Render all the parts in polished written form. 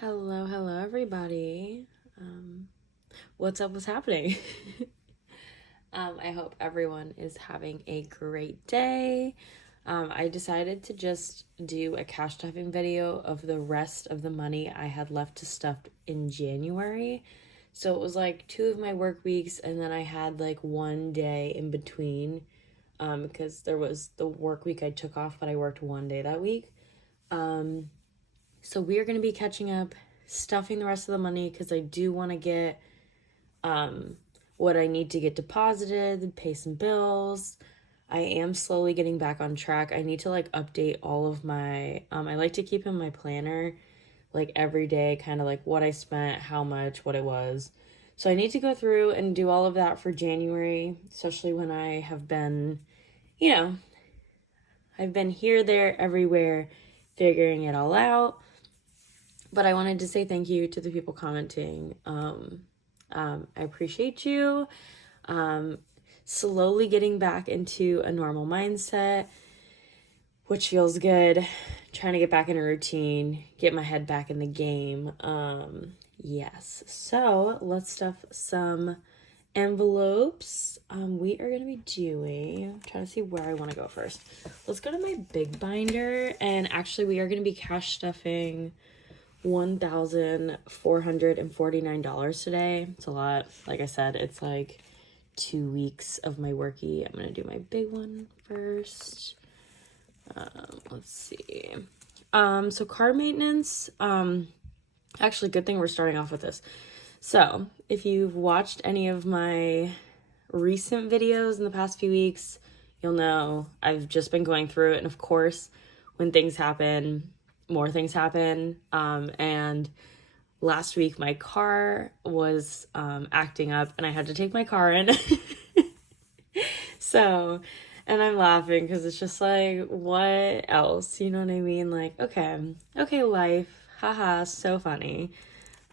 Hello, everybody. What's up? What's happening? I hope everyone is having a great day. I decided to just do a cash stuffing video of the rest of the money I had left to stuff in January. So it was like 2 of my work weeks, and then I had like one day in between because there was the work week I took off, but I worked one day that week. So we are going to be catching up, stuffing the rest of the money because I do want to get what I need to get deposited, pay some bills. I am slowly getting back on track. I need to like update all of my I like to keep in my planner like every day kind of like what I spent, how much, what it was. So I need to go through and do all of that for January, especially when I have been, you know, I've been here, there, everywhere, figuring it all out. But I wanted to say thank you to the people commenting. I appreciate you. Slowly getting back into a normal mindset, which feels good. Trying to get back in a routine, get my head back in the game. Yes. So let's stuff some envelopes. We are going to be doing, I'm trying to see where I want to go first. Let's go to my big binder. And actually, we are going to be cash stuffing $1,449 today. It's a lot. Like I said, it's like 2 weeks of my worky. I'm gonna do my big one first. Let's see. So car maintenance. Actually, good thing we're starting off with this. So if you've watched any of my recent videos in the past few weeks, you'll know I've just been going through it. And of course, when things happen, more things happen. And last week my car was acting up and I had to take my car in. So, and I'm laughing because it's just like, what else? You know what I mean? Like, okay, life. Haha, so funny.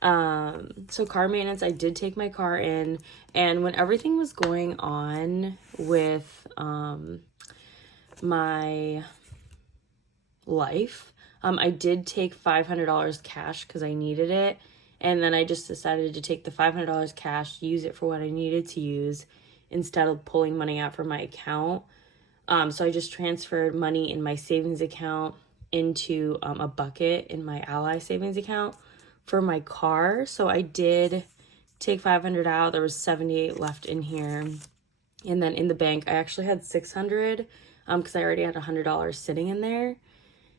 So car maintenance, I did take my car in, and when everything was going on with my life, I did take $500 cash because I needed it. And then I just decided to take the $500 cash, use it for what I needed to use instead of pulling money out from my account. So I just transferred money in my savings account into a bucket in my Ally savings account for my car. So I did take 500 out. There was 78 left in here. And then in the bank, I actually had 600 because I already had $100 sitting in there.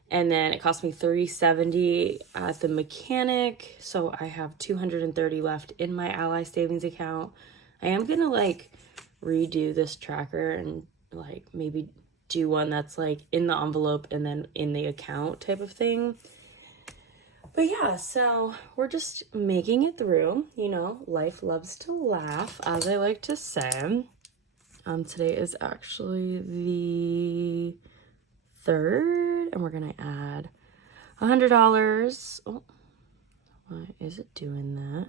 And then it cost me $370 at the mechanic. So I have $230 left in my Ally savings account. I am going to like redo this tracker and like maybe do one that's like in the envelope and then in the account type of thing. But yeah, so we're just making it through. You know, life loves to laugh, as I like to say. Today is actually the 3rd, and we're gonna add $100. Oh, why is it doing that?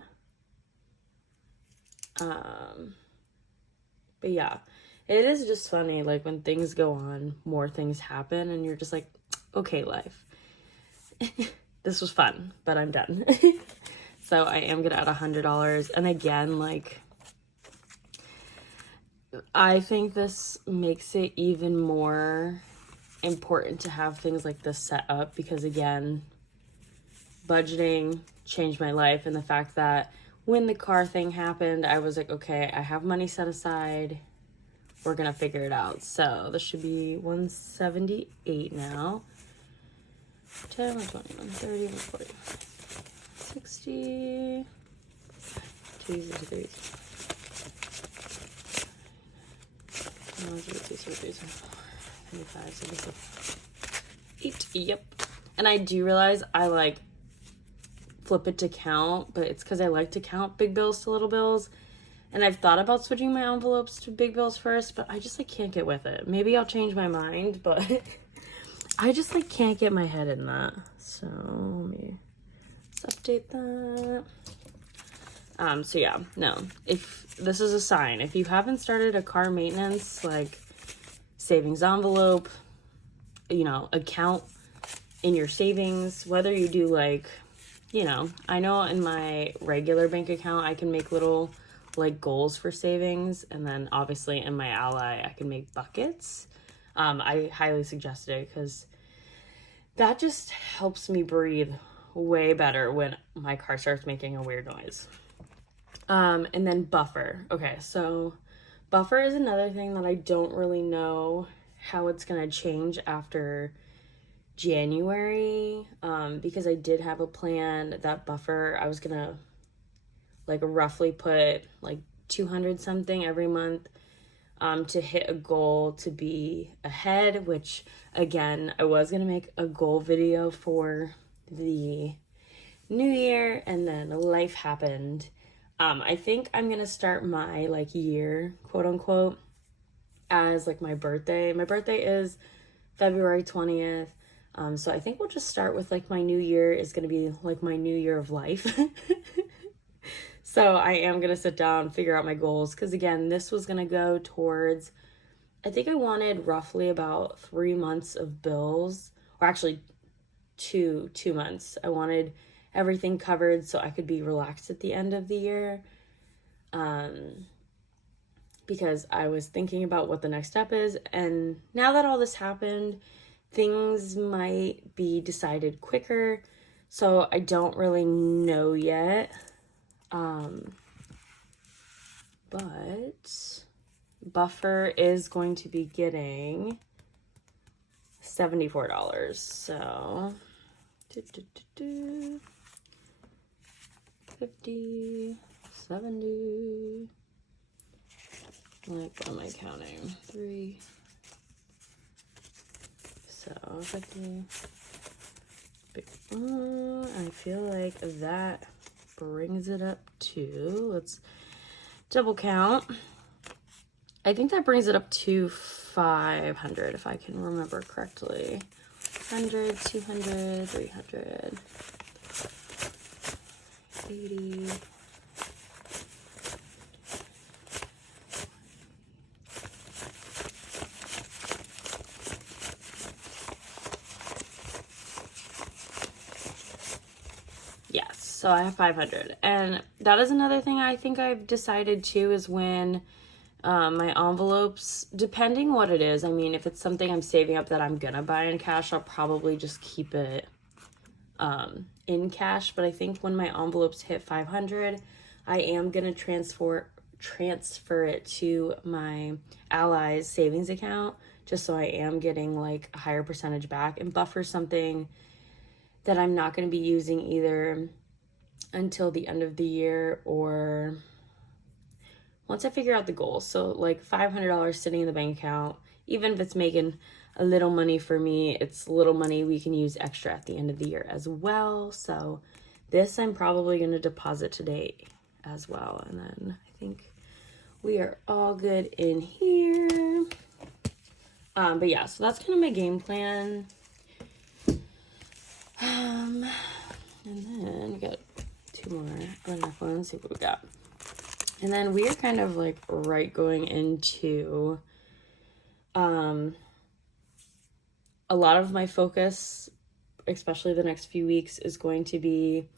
But yeah, it is just funny, like when things go on, more things happen, and you're just like, okay, life. This was fun, but I'm done. So I am gonna add $100, and again, like, I think this makes it even more important to have things like this set up because, again, budgeting changed my life, and the fact that when the car thing happened, I was like, okay, I have money set aside. We're gonna figure it out. So this should be 178 now. 10, 20, 30, 40, 60, 2, 3, 8. Yep. And I do realize I like flip it to count, but it's because I like to count big bills to little bills. And I've thought about switching my envelopes to big bills first, but I just like can't get with it. Maybe I'll change my mind, but I just like can't get my head in that. So let me let's update that. So yeah, no, if this is a sign, if you haven't started a car maintenance, like savings envelope, you know, account in your savings, whether you do like you know, I know in my regular bank account, I can make little like goals for savings. And then obviously in my Ally, I can make buckets. I highly suggest it because that just helps me breathe way better when my car starts making a weird noise. And then buffer. Okay, so buffer is another thing that I don't really know how it's going to change after January, because I did have a plan that buffer, I was going to like roughly put like 200 something every month to hit a goal to be ahead, which again, I was going to make a goal video for the new year, and then life happened. I think I'm going to start my like year, quote unquote, as like my birthday. My birthday is February 20th. So I think we'll just start with like my new year is going to be like my new year of life. So I am going to sit down, figure out my goals. Because again, this was going to go towards, I think I wanted roughly about 3 months of bills, or actually two months. I wanted everything covered so I could be relaxed at the end of the year. Because I was thinking about what the next step is. And now that all this happened, things might be decided quicker. So I don't really know yet. But buffer is going to be getting $74. So 50, 70. Like, what am I counting? 3. So 50. I feel like that brings it up to, let's double count. I think that brings it up to 500 if I can remember correctly. 100, 200, 300, 80. Yes, so I have 500. And that is another thing I think I've decided too, is when my envelopes, depending what it is, I mean, if it's something I'm saving up that I'm gonna buy in cash, I'll probably just keep it in cash. But I think when my envelopes hit 500, I am gonna transfer it to my Ally's savings account, just so I am getting like a higher percentage back, and buffer something that I'm not going to be using either until the end of the year or once I figure out the goals. So like $500 sitting in the bank account, even if it's making a little money for me, it's little money we can use extra at the end of the year as well. So this I'm probably going to deposit today as well. And then I think we are all good in here. But yeah, so that's kind of my game plan. And then we got 2 more. Let's see what we got. And then we are kind of like right going into a lot of my focus, especially the next few weeks, is going to be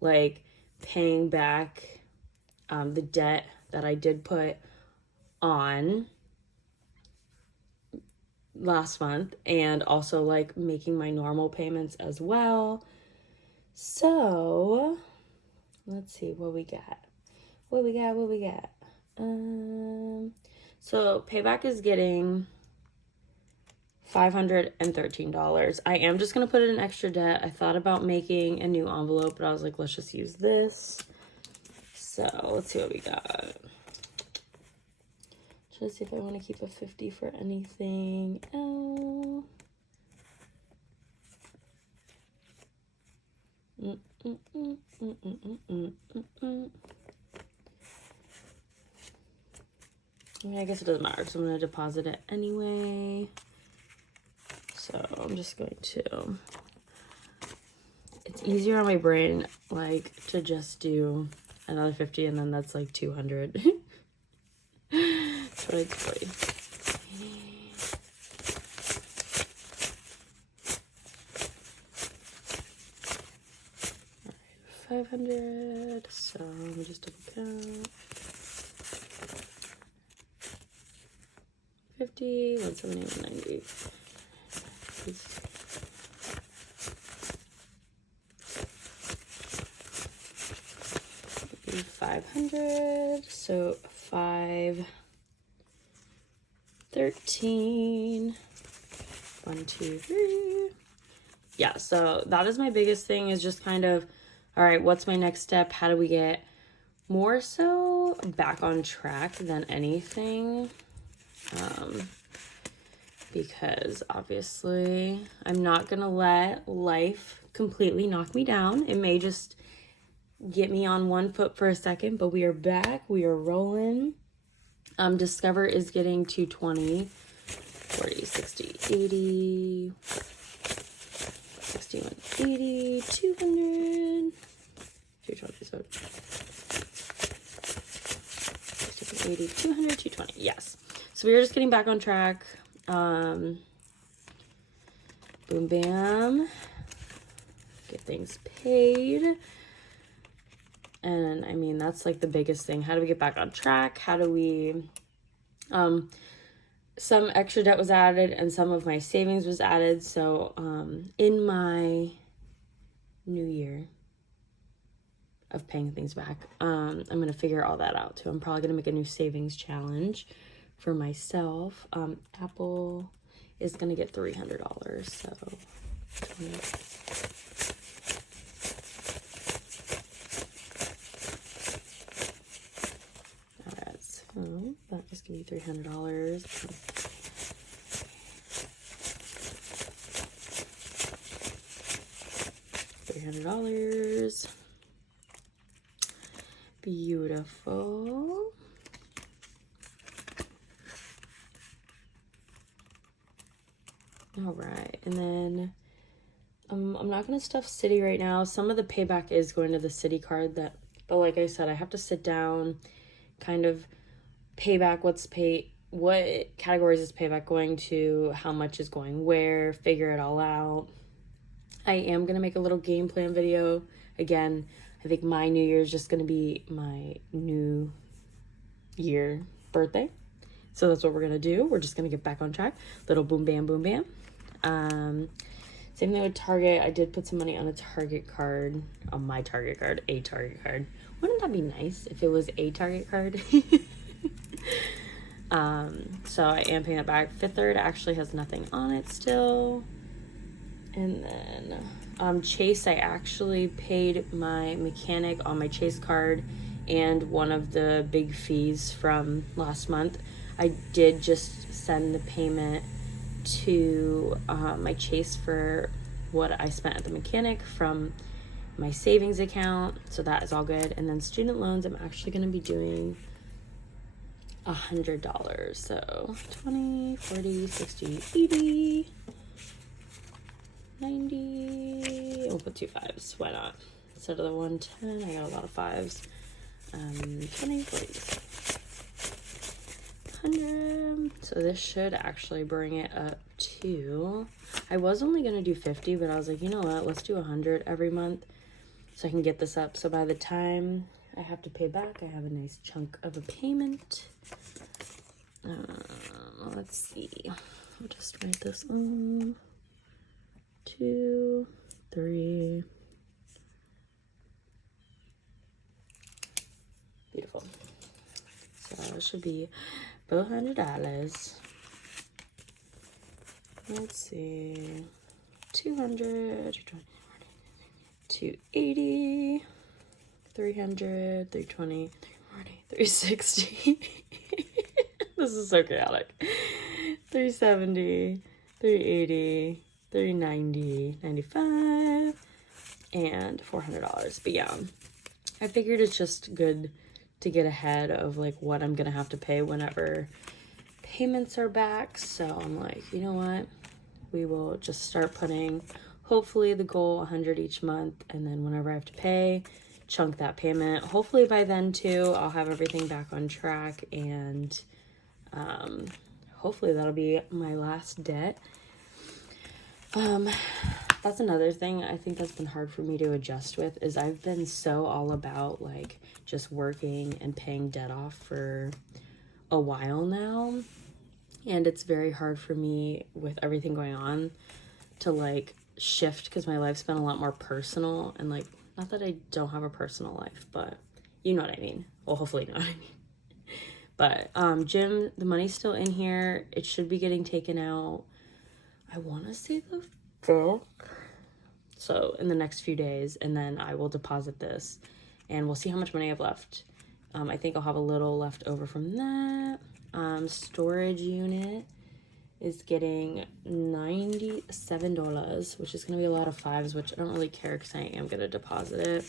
like paying back the debt that I did put on last month, and also like making my normal payments as well. So let's see what we got. So payback is getting $513. I am just gonna put it in extra debt. I thought about making a new envelope, but I was like, let's just use this. So let's see what we got. Try to see if I want to keep a 50 for anything else. I mean, I guess it doesn't matter, so I'm going to deposit it anyway. So I'm just going to, it's easier on my brain, like, to just do another 50, and then that's like 200. But it's funny. 500. So let me just double count. 50, 170, 190. 500. So 5, 13. 1, 2, 3. Yeah, so that is my biggest thing, is just kind of, all right, what's my next step? How do we get more so back on track than anything? Because obviously I'm not gonna let life completely knock me down. It may just get me on one foot for a second, but we are back. We are rolling. Discover is getting 220, 40, 60, 80, 61, 80, 200, 220, so 80, 200, 220. Yes. So we are just getting back on track. Boom, bam. Get things paid. And I mean, that's like the biggest thing. How do we get back on track? How do we, some extra debt was added and some of my savings was added. So, in my new year of paying things back, I'm going to figure all that out too. I'm probably going to make a new savings challenge for myself. Apple is going to get $300. So, 20. Oh, that just gave you $300. $300. Beautiful. All right, and then I'm not gonna stuff Citi right now. Some of the payback is going to the Citi card, but like I said, I have to sit down, kind of payback what categories is payback going to, how much is going where, figure it all out. I am gonna make a little game plan video. Again, I think my new year is just gonna be my new year birthday, so that's what we're gonna do. We're just gonna get back on track. Little boom bam boom bam. Same thing with Target. I did put some money on a Target card, on my Target card, a Target card. Wouldn't that be nice if it was a Target card? So I am paying it back. Fifth Third actually has nothing on it still. And then Chase, I actually paid my mechanic on my Chase card and one of the big fees from last month. I did just send the payment to my Chase for what I spent at the mechanic from my savings account, so that is all good. And then student loans, I'm actually going to be doing $100. So 20, 40, 60, 80, 90. We'll put 2 5s. Why not? Instead of the 110, I got a lot of 5s. 20, 40, 100. So this should actually bring it up to, I was only going to do 50, but I was like, you know what? Let's do 100 every month so I can get this up. So by the time I have to pay back, I have a nice chunk of a payment. Let's see. I'll just write this on. 2, 3. Beautiful. So it should be $400. Let's see. 200, 280, 300, 320, 340, 360. This is so chaotic. 370, 380, 390, 95, and $400. But yeah, I figured it's just good to get ahead of like what I'm gonna have to pay whenever payments are back. So I'm like, you know what? We will just start putting, hopefully the goal 100 each month, and then whenever I have to pay, chunk that payment. Hopefully by then too, I'll have everything back on track, and hopefully that'll be my last debt. that's another thing I think that's been hard for me to adjust with, is I've been so all about like just working and paying debt off for a while now. And it's very hard for me with everything going on to like shift, because my life's been a lot more personal, and like, not that I don't have a personal life, but you know what I mean. Well, hopefully you know what I mean. But gym, the money's still in here. It should be getting taken out, I want to say the 5th. So in the next few days, and then I will deposit this and we'll see how much money I have left. I think I'll have a little left over from that. Storage unit is getting $97, which is going to be a lot of 5s, which I don't really care because I am going to deposit it.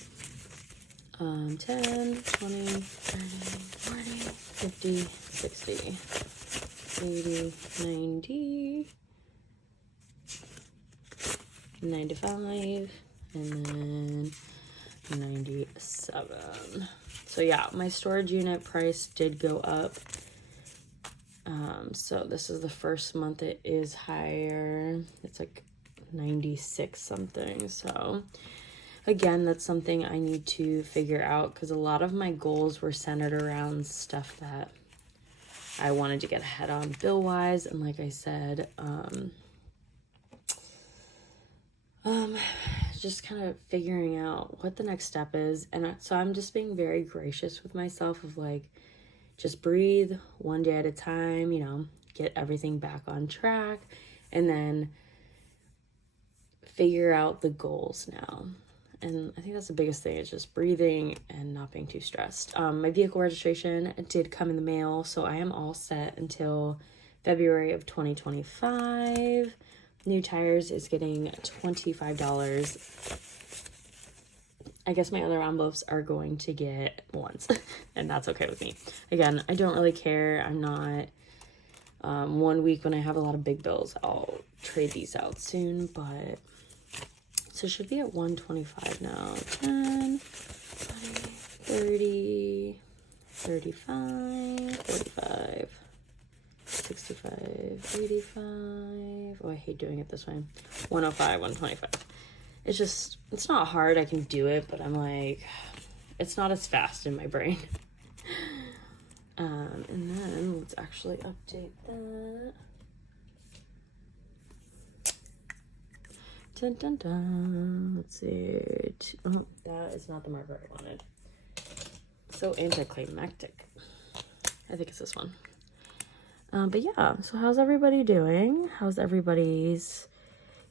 10, 20, 30, 40, 50, 60, 80, 90, 95, and then 97. So yeah, my storage unit price did go up. So this is the first month it is higher. It's like 96 something. So again, that's something I need to figure out, because a lot of my goals were centered around stuff that I wanted to get ahead on bill wise. And like I said, just kind of figuring out what the next step is. And so I'm just being very gracious with myself of like, just breathe one day at a time, you know, get everything back on track, and then figure out the goals now. And I think that's the biggest thing, is just breathing and not being too stressed. My vehicle registration did come in the mail, so I am all set until February of 2025. New tires is getting $25. I guess my other envelopes are going to get 1s, and that's okay with me. Again, I don't really care. I'm not, 1 week when I have a lot of big bills, I'll trade these out soon, but, so it should be at 125 now. 10, 20, 30, 35, 45, 65, 85. Oh, I hate doing it this way. 105, 125. It's just, it's not hard. I can do it, but I'm like, it's not as fast in my brain. And then let's actually update that. Dun, dun, dun. Let's see. Oh, that is not the marker I wanted. So anticlimactic. I think it's this one. But yeah, so how's everybody doing? How's everybody's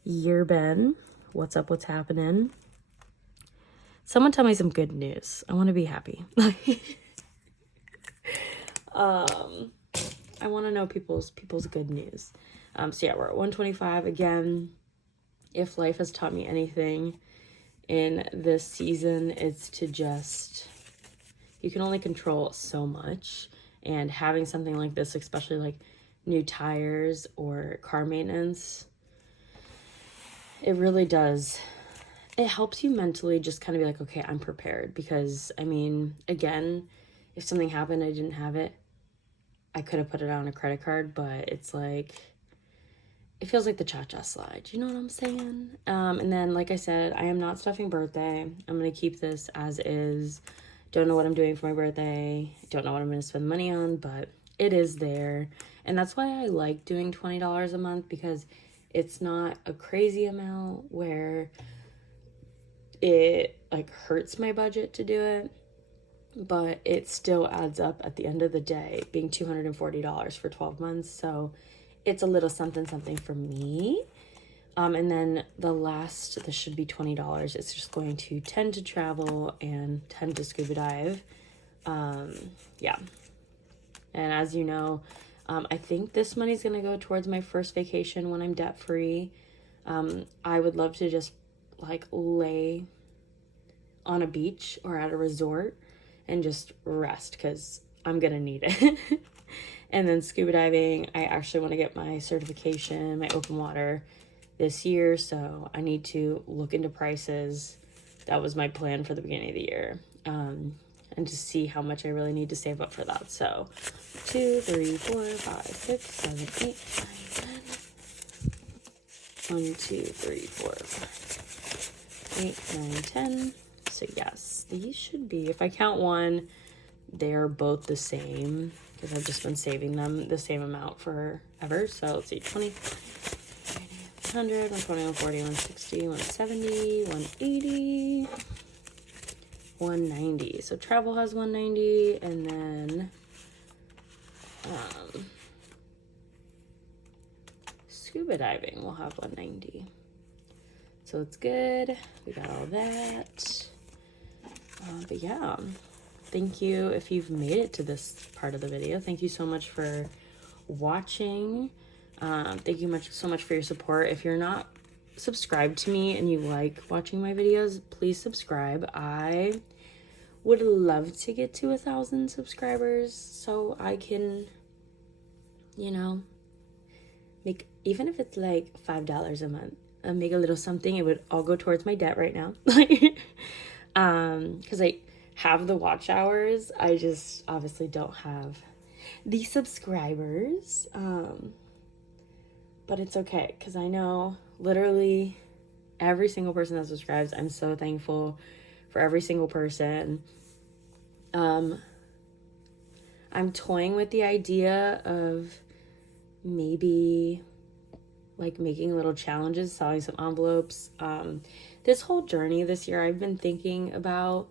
year been? What's up? What's happening? Someone tell me some good news. I want to be happy. I want to know people's good news. So yeah, we're at 125 again. If life has taught me anything in this season, it's to just, you can only control so much, and having something like this, especially like new tires or car maintenance, it really does. It helps you mentally just kind of be like, okay, I'm prepared. Because, I mean, again, if something happened, I didn't have it, I could have put it on a credit card, but it's like, it feels like the cha-cha slide. You know what I'm saying? And then, like I said, I am not stuffing birthday. I'm going to keep this as is. Don't know what I'm doing for my birthday. Don't know what I'm going to spend money on, but it is there. And that's why I like doing $20 a month, because it's not a crazy amount where it like hurts my budget to do it, but it still adds up at the end of the day, being $240 for 12 months. So it's a little something for me. And then this should be $20. It's just going to tend to travel and tend to scuba dive. Yeah. And as you know, I think this money's going to go towards my first vacation when I'm debt free. I would love to just like lay on a beach or at a resort and just rest, because I'm going to need it. And then scuba diving, I actually want to get my certification, my open water this year. So I need to look into prices. That was my plan for the beginning of the year. And to see how much I really need to save up for that. So 2, 3, 4, 5, 6, 7, 8, 9, 10. 1, 2, 3, 4, 5, 8, 9, 10. So yes, these should be, if I count one, they're both the same because I've just been saving them the same amount forever. So let's see, 20, 100, 120, 140, 160, 170, 180, 190. So travel has 190, and then scuba diving will have 190. So it's good. We got all that. But yeah, thank you if you've made it to this part of the video. Thank you so much for watching. Thank you so much for your support. If you're not subscribed to me and you like watching my videos, please subscribe. I would love to get to 1,000 subscribers so I can, you know, make, even if it's like $5 a month, make a little something. It would all go towards my debt right now. Because I have the watch hours. I just obviously don't have the subscribers. But it's okay, because I know literally every single person that subscribes. I'm so thankful for every single person. I'm toying with the idea of maybe like making little challenges, selling some envelopes. This whole journey this year, I've been thinking about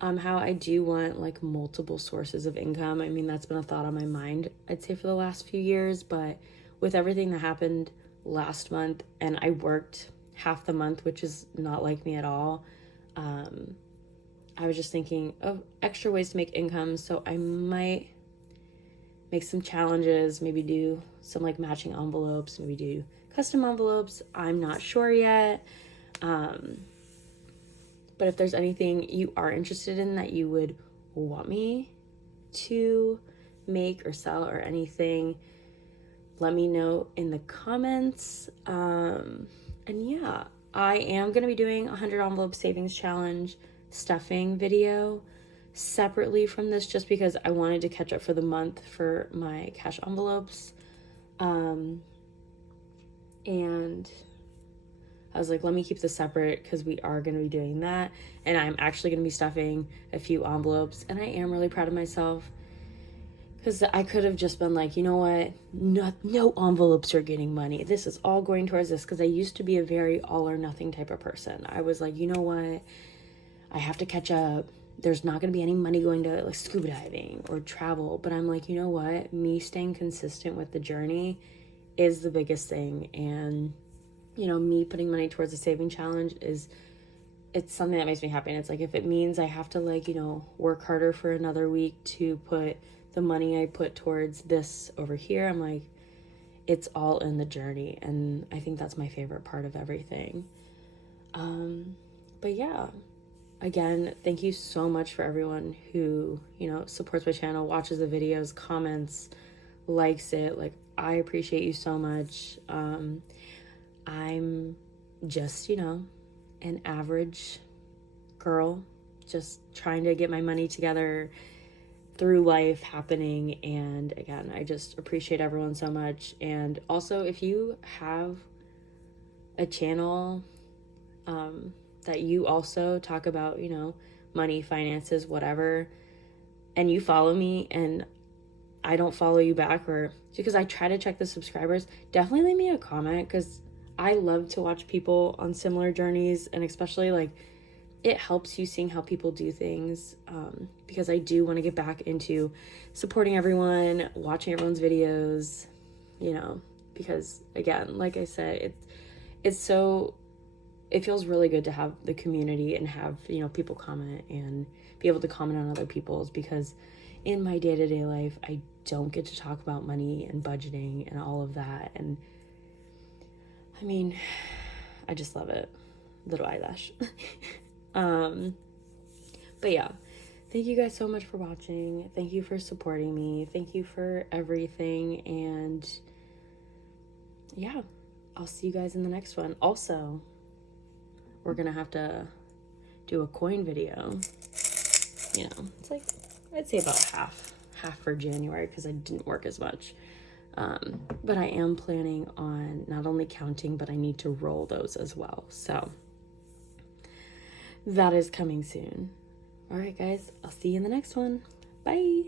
how I do want like multiple sources of income. I mean, that's been a thought on my mind, I'd say, for the last few years, but with everything that happened last month, and I worked half the month, which is not like me at all, I was just thinking of extra ways to make income. So I might make some challenges, maybe do some like matching envelopes, maybe do custom envelopes. I'm not sure yet. But if there's anything you are interested in that you would want me to make or sell or anything, let me know in the comments. And yeah, I am going to be doing a 100 envelope savings challenge stuffing video separately from this, just because I wanted to catch up for the month for my cash envelopes. And I was like, let me keep this separate because we are going to be doing that. And I'm actually going to be stuffing a few envelopes. And I am really proud of myself, because I could have just been like, you know what? No envelopes are getting money. This is all going towards this, because I used to be a very all or nothing type of person. I was like, you know what? I have to catch up. There's not going to be any money going to like scuba diving or travel. But I'm like, you know what? Me staying consistent with the journey is the biggest thing. And, you know, me putting money towards a saving challenge it's something that makes me happy. And it's like, if it means I have to like, you know, work harder for another week to put the money I put towards this over here, I'm like, it's all in the journey. And I think that's my favorite part of everything. But yeah, again, thank you so much for everyone who, you know, supports my channel, watches the videos, comments, likes it. Like, I appreciate you so much. I'm just, you know, an average girl, just trying to get my money together through life happening. And again, I just appreciate everyone so much. And also, if you have a channel that you also talk about, you know, money, finances, whatever, and you follow me and I don't follow you back, or because I try to check the subscribers, definitely leave me a comment, because I love to watch people on similar journeys. And especially like, it helps you seeing how people do things, because I do want to get back into supporting everyone, watching everyone's videos, you know, because again, like I said, it feels really good to have the community and have, you know, people comment and be able to comment on other people's, because in my day-to-day life, I don't get to talk about money and budgeting and all of that. And I mean, I just love it. Little eyelash. But yeah, thank you guys so much for watching. Thank you for supporting me. Thank you for everything. And yeah, I'll see you guys in the next one. Also, we're gonna have to do a coin video. You know, it's like, I'd say about half for January, because I didn't work as much. But I am planning on not only counting, but I need to roll those as well. So that is coming soon. All right, guys, I'll see you in the next one. Bye.